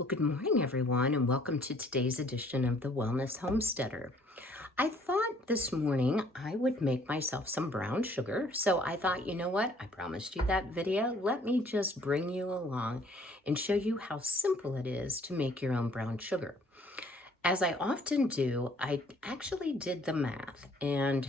Well, good morning, everyone, and welcome to today's edition of the Wellness Homesteader. I thought this morning I would make myself some brown sugar. So I thought, you know what? I promised you that video. Let me just bring you along and show you how simple it is to make your own brown sugar. As I often do, I actually did the math, and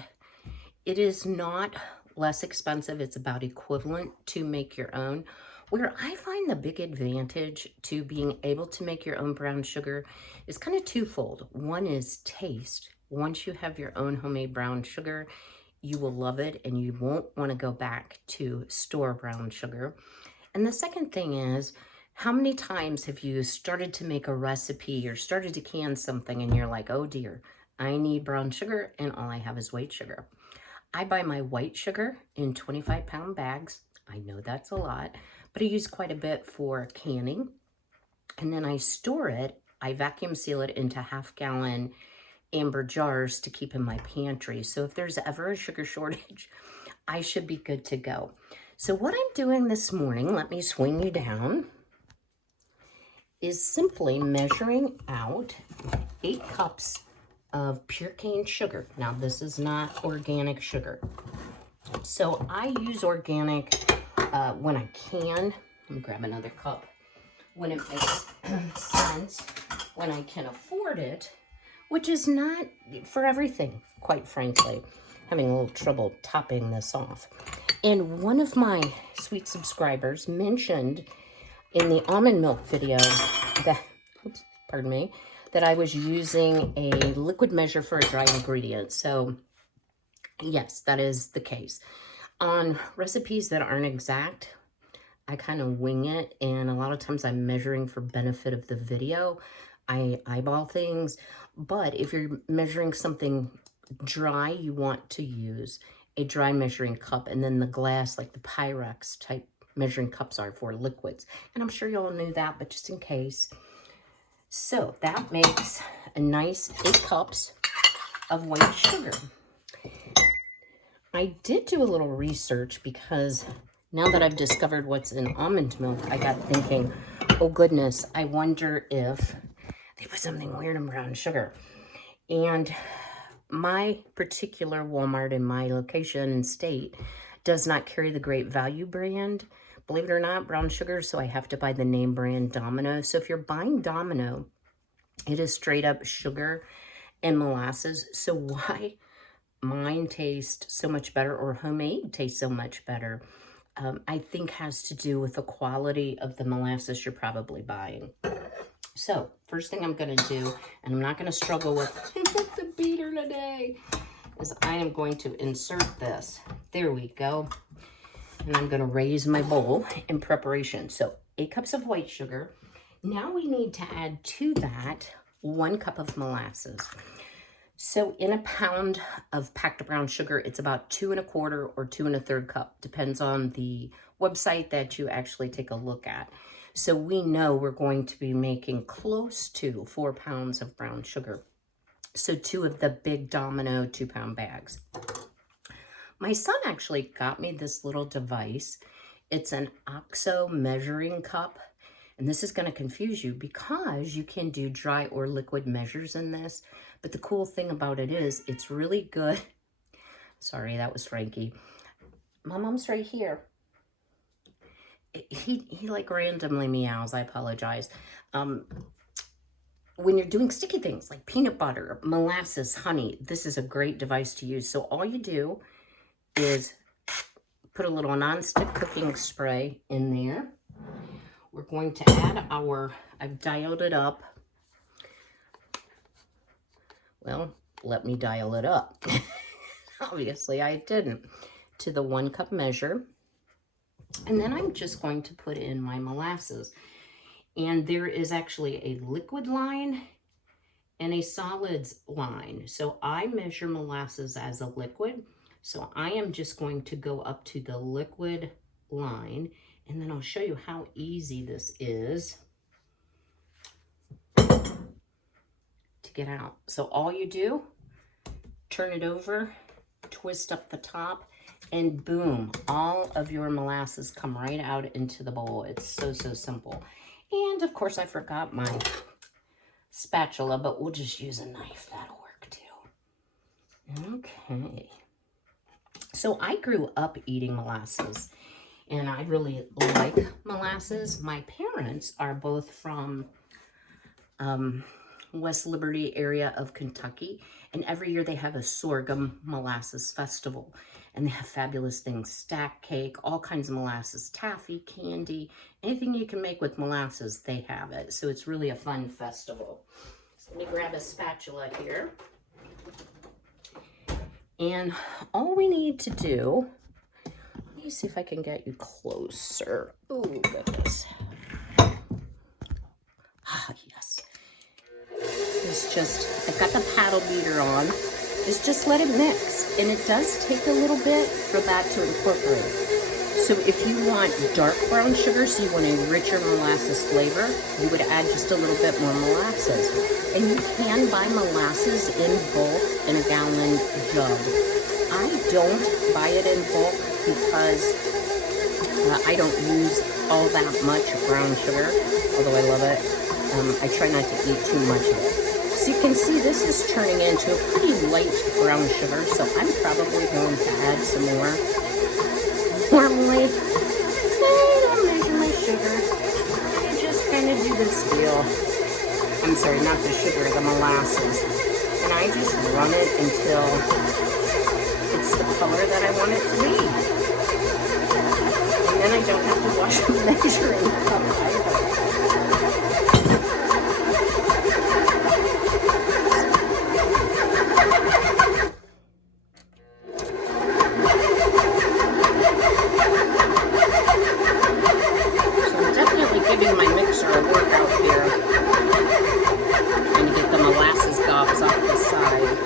it is not less expensive. It's about equivalent to make your own. Where I find the big advantage to being able to make your own brown sugar is kind of twofold. One is taste. Once you have your own homemade brown sugar, you will love it and you won't want to go back to store brown sugar. And the second thing is, how many times have you started to make a recipe or started to can something and you're like, oh dear, I need brown sugar and all I have is white sugar. I buy my white sugar in 25-pound bags. I know that's a lot, but I use quite a bit for canning. And then I store it, I vacuum seal it into half-gallon amber jars to keep in my pantry. So if there's ever a sugar shortage, I should be good to go. So what I'm doing this morning, let me swing you down, is simply measuring out 8 cups of pure cane sugar. Now, this is not organic sugar. So I use organic when I can. Let me grab another cup. When it makes sense, when I can afford it, which is not for everything, quite frankly. Having a little trouble topping this off. And one of my sweet subscribers mentioned in the almond milk video that, oops, pardon me, that I was using a liquid measure for a dry ingredient. So yes, that is the case. On recipes that aren't exact, I kind of wing it, and a lot of times I'm measuring for benefit of the video. I eyeball things, but if you're measuring something dry, you want to use a dry measuring cup, and then the glass, like the Pyrex type measuring cups, are for liquids. And I'm sure you all knew that, but just in case. So that makes a nice 8 cups of white sugar. I did do a little research because now that I've discovered what's in almond milk, I got thinking, oh goodness, I wonder if they put something weird in brown sugar. And my particular Walmart in my location and state does not carry the Great Value brand, believe it or not, brown sugar, so I have to buy the name brand Domino. So if you're buying Domino, it is straight up sugar and molasses. So why mine tastes so much better, or homemade tastes so much better, I think has to do with the quality of the molasses you're probably buying. So first thing I'm going to do, and I'm not going to struggle with the beater today, is I am going to insert this. There we go. And I'm going to raise my bowl in preparation. So 8 cups of white sugar. Now we need to add to that 1 cup of molasses. So in a pound of packed brown sugar, it's about 2 1/4 or 2 1/3 cup. Depends on the website that you actually take a look at. So we know we're going to be making close to 4 pounds of brown sugar. So 2 of the big Domino 2-pound bags. My son actually got me this little device. It's an OXO measuring cup. And this is going to confuse you because you can do dry or liquid measures in this. But the cool thing about it is it's really good. Sorry, that was Frankie. My mom's right here. He like randomly meows. I apologize. When you're doing sticky things like peanut butter, molasses, honey, this is a great device to use. So all you do is put a little nonstick cooking spray in there. We're going to add I've dialed it up. Well, let me dial it up. Obviously, I didn't. To the 1 cup measure. And then I'm just going to put in my molasses. And there is actually a liquid line and a solids line. So I measure molasses as a liquid. So I am just going to go up to the liquid line, and then I'll show you how easy this is to get out. So all you do, turn it over, twist up the top, and boom, all of your molasses come right out into the bowl. It's so, so simple. And of course I forgot my spatula, but we'll just use a knife. That'll work too. Okay. So I grew up eating molasses, and I really like molasses. My parents are both from West Liberty area of Kentucky, and every year they have a sorghum molasses festival, and they have fabulous things, stack cake, all kinds of molasses, taffy, candy, anything you can make with molasses, they have it. So it's really a fun festival. So let me grab a spatula here. And all we need to do, let me see if I can get you closer. Oh, goodness. Ah, yes. It's just, I've got the paddle beater on. Is just let it mix. And it does take a little bit for that to incorporate. So if you want dark brown sugar, so you want a richer molasses flavor, you would add just a little bit more molasses. And you can buy molasses in bulk in a gallon jug. I don't buy it in bulk because I don't use all that much brown sugar, although I love it. I try not to eat too much of it. So you can see this is turning into a pretty light brown sugar, so I'm probably going to add some more. Normally, I don't measure my sugar. I just kind of do this deal. I'm sorry, not the sugar, the molasses. And I just run it until it's the color that I want it to be. And then I don't have to wash the measuring cup either. Giving my mixer a workout here. Trying to get the molasses gobs off the side.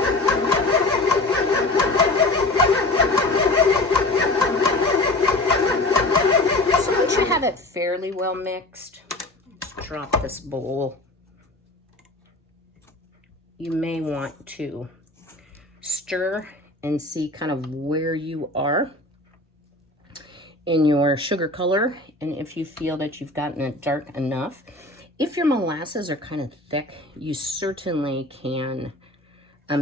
So once you have it fairly well mixed, just drop this bowl. You may want to stir and see kind of where you are in your sugar color, and if you feel that you've gotten it dark enough. If your molasses are kind of thick, you certainly can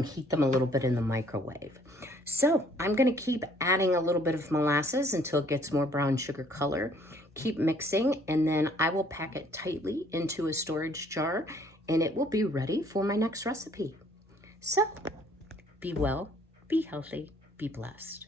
heat them a little bit in the microwave. So I'm gonna keep adding a little bit of molasses until it gets more brown sugar color. Keep mixing, and then I will pack it tightly into a storage jar, and it will be ready for my next recipe. So be well, be healthy, be blessed.